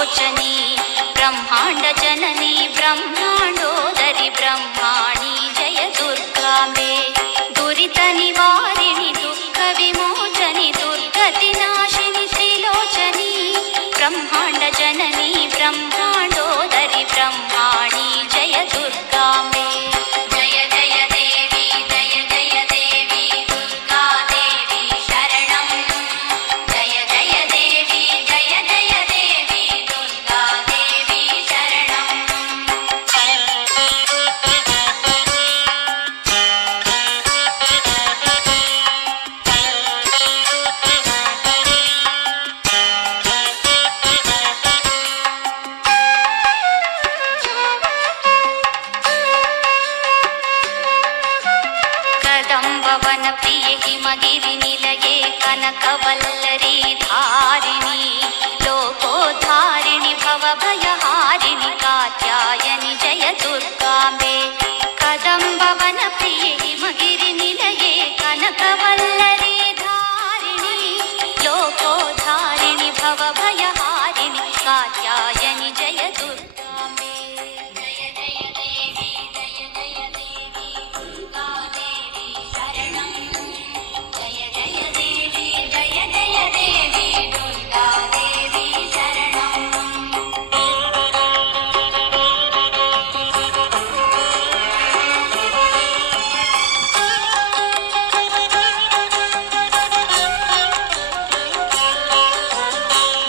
त्रिलोचनी ब्रह्माण्ड जननी ब्रह्माण्डोदरि ब्रह्माणी जय दुर्गाम्बे दुरित निवारिणि दुःख विमोचनि दुर्गतिनाशिनि त्रिलोचनी ब्रह्माण्ड जननी ब्रह्माण्डोदरि ब्रह्माणी जय दुर्गाम्बे जय जय देवी जय जय देवी दुर्गा देवी शरणं जय जय देवी जय जय देवी दुर्गा देवी शरणं कदम्बवन प्रिय हिमगिरि निलये कनकवल्लरी धारिणी लोकोद्धारिणि भवभयहारिणि कात्यायनि जय दुर्गाम्बे कदम्बवन प्रिय हिमगिरि निलये कनकवल्लरी धारिणी लोकोद्धारिणि भवभयहारिणि कात्यायनि जय दुर्गाम्बे जय जय देवी जय जय देवी दुर्गा देवी शरणं जय जय देवी जय जय देवी दुर्गा देवी शरणं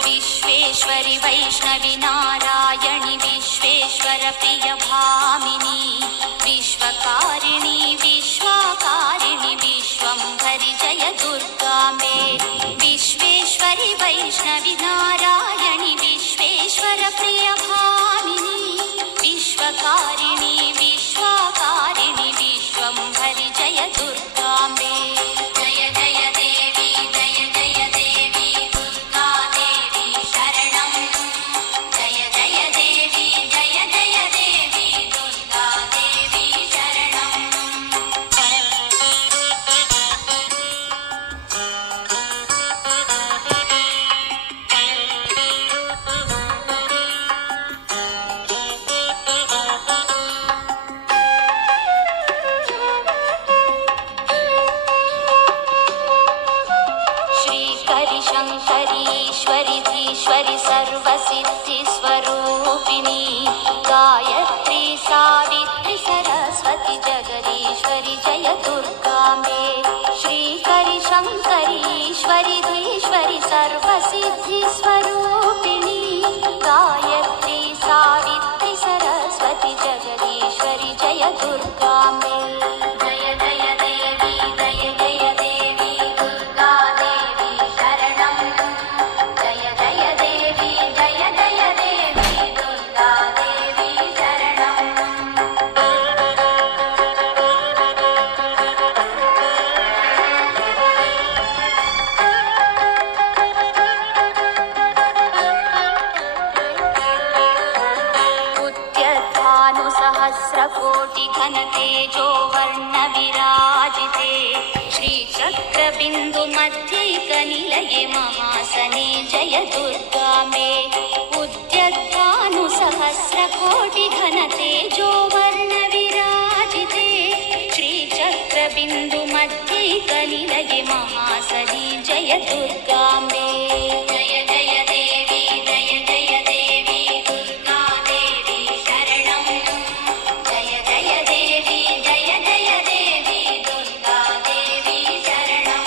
विश्वेश्वरि वैष्णवि नारायणि विश्वेश्वर प्रिय भामिनी विश्वकारिणि विश्वाकारिणि विश्वंभरि जय दुर्गाम्बे विश्वेश्वरि वैष्णवि नारायणि विश्वेश्वर प्रिय भामिनी विश्वकारिणि विश्वाकारिणि विश्वंभरि जय दुर्गाम्बे जय जय देवी जय जय देवी दुर्गा देवी शरणं जय जय देवी जय जय देवी दुर्गा देवी शरणं श्रीकरि शङ्करीश्वरि धीश्वरि सर्वसिद्धिस्वरूपिणी गायत्री सावित्री सरस्वती जगदीश्वरि जय दुर्गाम्बे श्रीकरि शङ्करीश्वरि धीश्वरि सर्वसिद्धिस्वरूपिणी गायत्री सावित्री सरस्वती जगदीश्वरि जय दुर्गाम्बे जय जय देवी जय जय देवी दुर्गा देवी शरणं जय जय देवी जय जय देवी दुर्गा देवी शरणं उद्यद्भानुसहस्रकोटिघनतेजो वर्णविराजिते श्रीचक्रबिन्दुमध्यैकनिलये महासने जय दुर्गाम्बे उद्यद्भानुसहस्रकोटिघनतेजो वर्णविराजिते श्रीचक्रबिन्दुमध्यैकनिलये महासने जय दुर्गाम्बे जय जय देवी जय जय देवी दुर्गा देवी शरणं जय जय देवी जय जय देवी दुर्गा देवी शरणं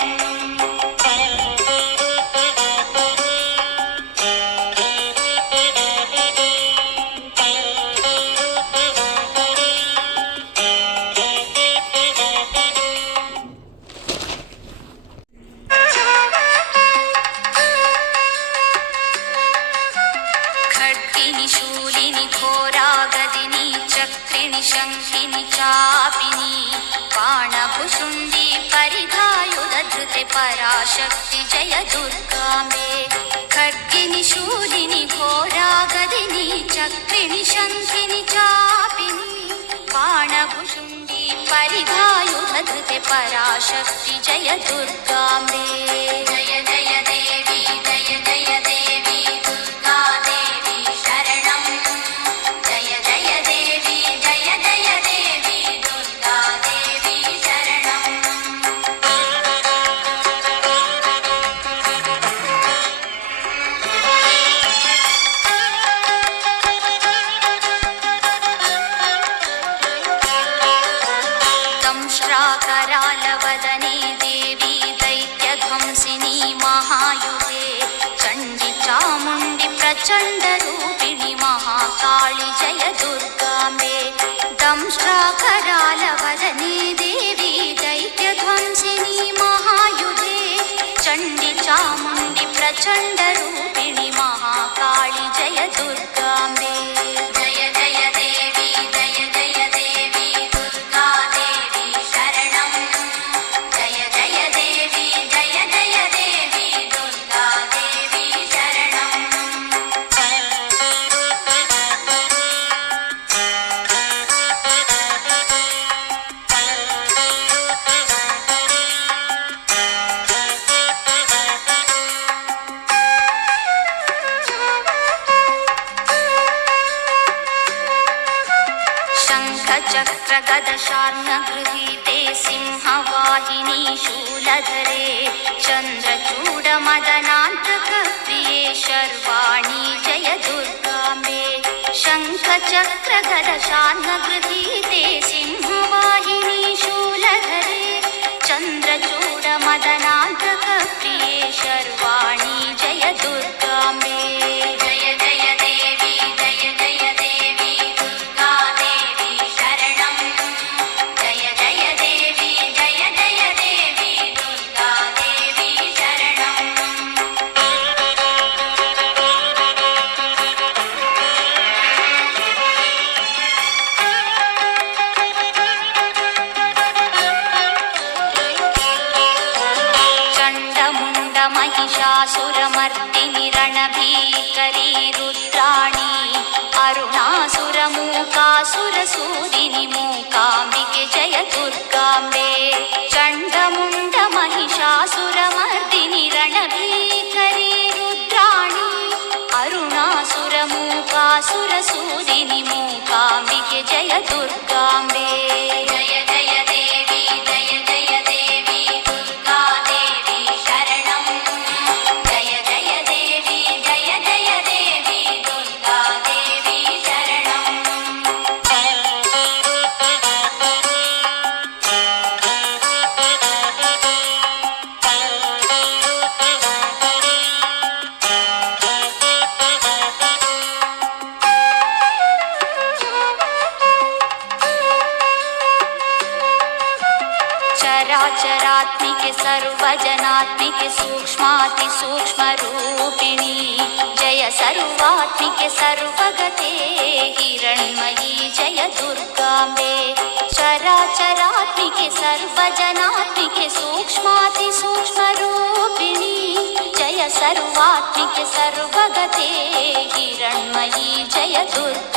खड्गिनि शूलिनि घोरागदिनि चक्रिणि शङ्खिनि चापिनि बाणभुषुण्डी परिधायुधधृते पराशक्ति जय दुर्गाम्बे खड्गिनि शूलिनि घोरागदिनि चक्रिणि शङ्खिनि चापिनि बाणभुषुण्डी परिधायुधधृते पराशक्ति जय दुर्गाम्बे जय जय देवी जय जय देवी दुर्गा देवी प्रचण्डरूपिणि महाकाळि जय दुर्गाम्बे दंष्ट्राकरालवदने देवी दैत्यध्वंसिनी महायुधे चण्डि चामुण्डि प्रचण्डरूपिणि महाकाळि जय दुर्गाम्बे जय जय देवी जय जय देवी दुर्गा देवी शरणं जय जय देवी जय जय देवी दुर्गा देवी शरणं शङ्खचक्रगदशार्ङ्गगृहीते सिंहवाहिनी शूलधरे चन्द्रचूडमदनान्तकप्रिये शर्वाणि जय दुर्गाम्बे शङ्खचक्रगदशार्ङ्गगृहीते सिंहवाहिनी शूलधरे चन्द्रचूडमदनान्तकप्रिये शर्वाणि जय दुर्गाम्बे जय जय देवी जय जय देवी दुर्गा देवी शरणं जय जय देवी जय जय देवी दुर्गा देवी शरणं चण्डमुण्डमहिषासुरमर्दिनि रणभीकरी रुद्राणि अरुणासुरमूकासुरसूदिनि मूकाम्बिके जय दुर्गाम्बे चण्डमुण्डमहिषासुरमर्दिनि रणभीकरी रुद्राणि अरुणासुरमूकासुरसूदिनि मूकाम्बिके जय दुर्गाम्बे जय जय देवी जय जय देवी दुर्गा देवी शरणं जय जय देवी जय जय देवी दुर्गा देवी शरणं चराचरात्मिके सर्वजनात्मिके सूक्ष्मातिसूक्ष्मरूपिणी जय सर्वात्मिके सर्वगते हिरण्मयी जय दुर्गाम्बे चराचरात्मिके सर्वजनात्मिके सूक्ष्मातिसूक्ष्मरूपिणी जय सर्वात्मिके सर्वगते हिरण्मयी जय दुर्गा